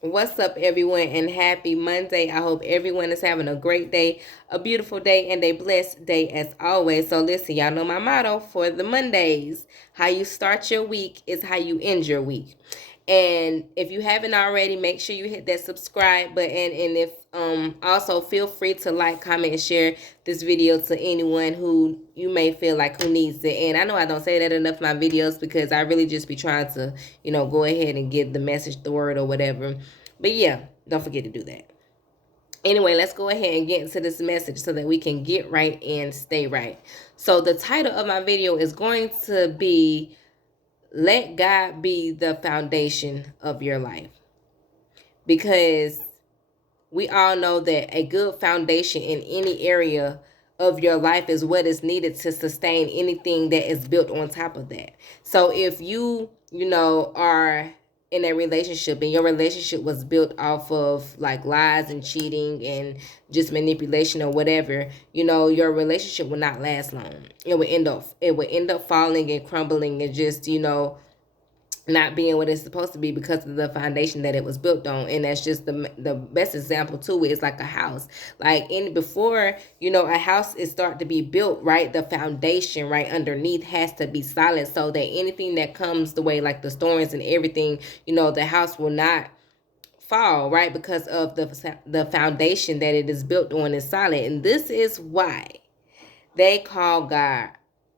What's up, everyone, and happy Monday. I hope everyone is having a great day, a beautiful day, and a blessed day as always. So, listen, y'all know my motto for the Mondays: how you start your week is how you end your week. And if you haven't already, make sure you hit that subscribe button. And if also feel free to like, comment, and share this video to anyone who you may feel like who needs it. And I know I don't say that enough in my videos because I really just be trying to, go ahead and give the message, the word, or whatever. But yeah, don't forget to do that. Anyway, let's go ahead and get into this message so that we can get right and stay right. So the title of my video is going to be Let God Be the Foundation of Your Life. Because we all know that a good foundation in any area of your life is what is needed to sustain anything that is built on top of that. So if are in a relationship and your relationship was built off of like lies and cheating and just manipulation or whatever, your relationship will not last long. It would end up falling and crumbling and just, not being what it's supposed to be because of the foundation that it was built on. And that's just the best example to it is like a house. Like in before, a house is start to be built, right? The foundation right underneath has to be solid so that anything that comes the way, like the storms and everything, the house will not fall, right? Because of the foundation that it is built on is solid. And this is why they call God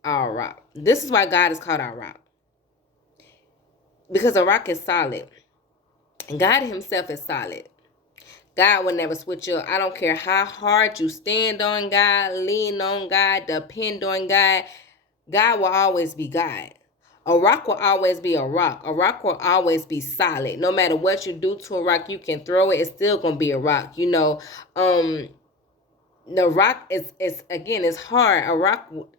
our rock. This is why God is called our rock, because a rock is solid. And God himself is solid. God will never switch up. I don't care how hard you stand on God, lean on God, depend on God. God will always be God. A rock will always be a rock. A rock will always be solid. No matter what you do to a rock, you can throw it. It's still gonna be a rock. The rock is again, it's hard. A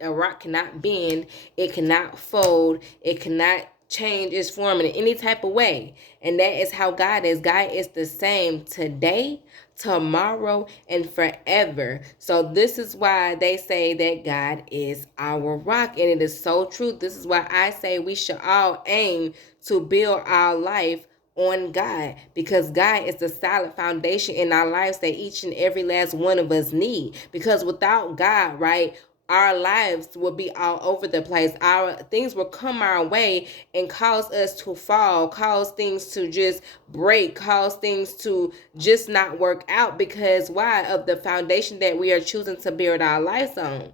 rock cannot bend, it cannot fold, it cannot change its form in any type of way. And that is how God is. God is the same today, tomorrow, and forever. So this is why they say that God is our rock, and it is so true. This is why I say we should all aim to build our life on God, because God is the solid foundation in our lives that each and every last one of us need. Because without God, right, our lives will be all over the place. Our things will come our way and cause us to fall, cause things to just break, cause things to just not work out, because why? Of the foundation that we are choosing to build our lives on.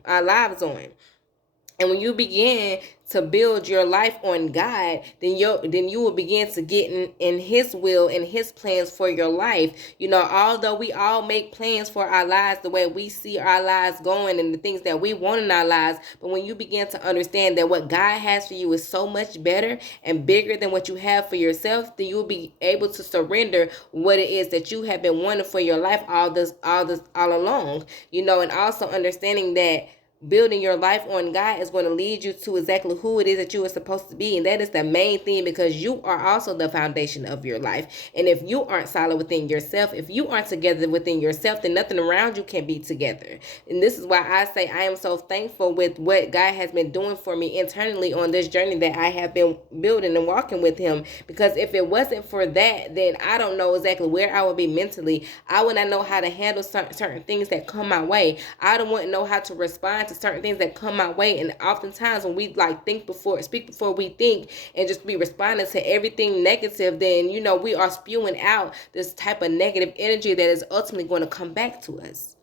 And when you begin to build your life on God, then you will begin to get in his will and his plans for your life. Although we all make plans for our lives the way we see our lives going and the things that we want in our lives, but when you begin to understand that what God has for you is so much better and bigger than what you have for yourself, then you'll be able to surrender what it is that you have been wanting for your life all along. And also understanding that building your life on God is going to lead you to exactly who it is that you are supposed to be. And that is the main thing, because you are also the foundation of your life. And if you aren't solid within yourself, if you aren't together within yourself, then nothing around you can be together. And this is why I say I am so thankful with what God has been doing for me internally on this journey that I have been building and walking with him. Because if it wasn't for that, then I don't know exactly where I would be mentally. I would not know how to handle certain things that come my way. I don't want to know how to respond to certain things that come my way. And oftentimes when we speak before we think, and just be responding to everything negative, then we are spewing out this type of negative energy that is ultimately going to come back to us.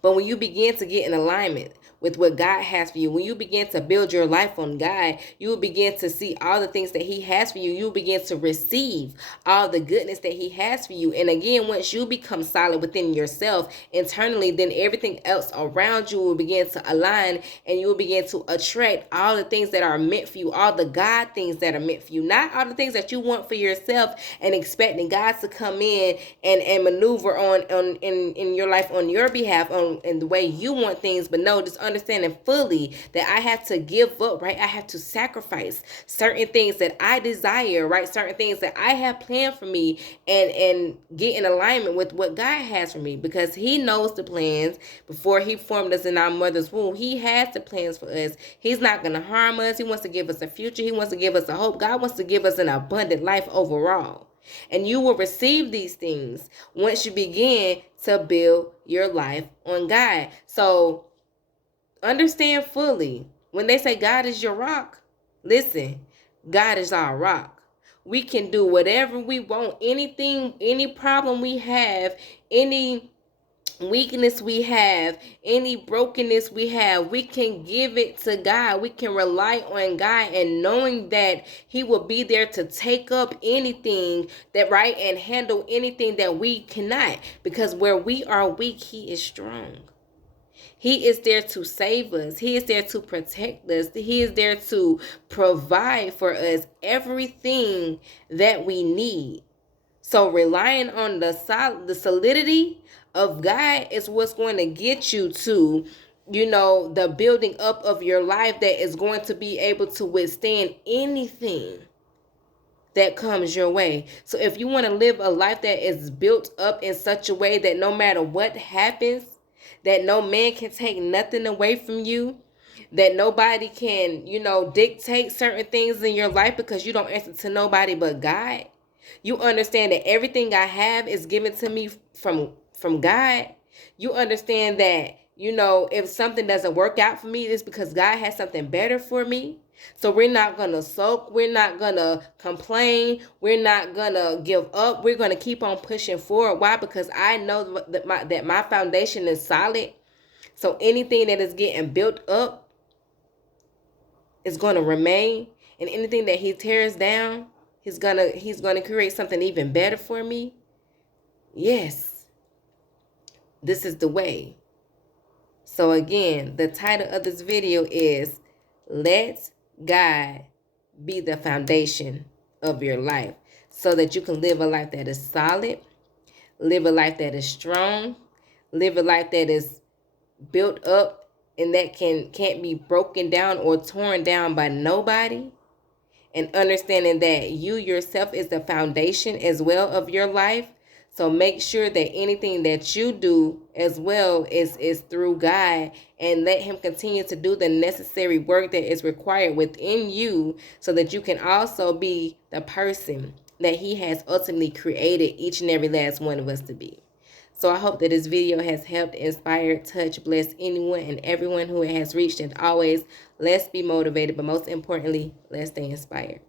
But when you begin to get in alignment with what God has for you, when you begin to build your life on God, you will begin to see all the things that he has for you. You will begin to receive all the goodness that he has for you. And again, once you become solid within yourself internally, then everything else around you will begin to align, and you will begin to attract all the things that are meant for you, all the God things that are meant for you, not all the things that you want for yourself and expecting God to come in and maneuver in your life on your behalf, in the way you want things. But no, just understanding fully that I have to give up, right? I have to sacrifice certain things that I desire, right? Certain things that I have planned for me, and get in alignment with what God has for me, because he knows the plans before he formed us in our mother's womb. He has the plans for us. He's not going to harm us. He wants to give us a future. He wants to give us a hope. God wants to give us an abundant life overall. And you will receive these things once you begin to build your life on God. So understand fully, when they say God is your rock, listen, God is our rock. We can do whatever we want, anything, any problem we have, any weakness we have, any brokenness we have, we can give it to God. We can rely on God, and knowing that He will be there to take up anything that right and handle anything that we cannot, because where we are weak, He is strong. He is there to save us. He is there to protect us. He is there to provide for us everything that we need. So relying on the solidity of God is what's going to get you to, the building up of your life that is going to be able to withstand anything that comes your way. So if you want to live a life that is built up in such a way that no matter what happens, that no man can take nothing away from you, that nobody can, dictate certain things in your life because you don't answer to nobody but God. You understand that everything I have is given to me from God. You understand that, if something doesn't work out for me, it's because God has something better for me. So we're not going to sulk. We're not going to complain. We're not going to give up. We're going to keep on pushing forward. Why? Because I know that my foundation is solid. So anything that is getting built up is going to remain. And anything that He tears down, He's gonna create something even better for me. Yes, this is the way. So again, the title of this video is Let God Be the Foundation of Your Life, so that you can live a life that is solid, live a life that is strong, live a life that is built up and that can't be broken down or torn down by nobody. And understanding that you yourself is the foundation as well of your life. So make sure that anything that you do as well is through God, and let Him continue to do the necessary work that is required within you, so that you can also be the person that He has ultimately created each and every last one of us to be. So I hope that this video has helped, inspired, touched, blessed anyone and everyone who it has reached. And always, let's be motivated, but most importantly, let's stay inspired.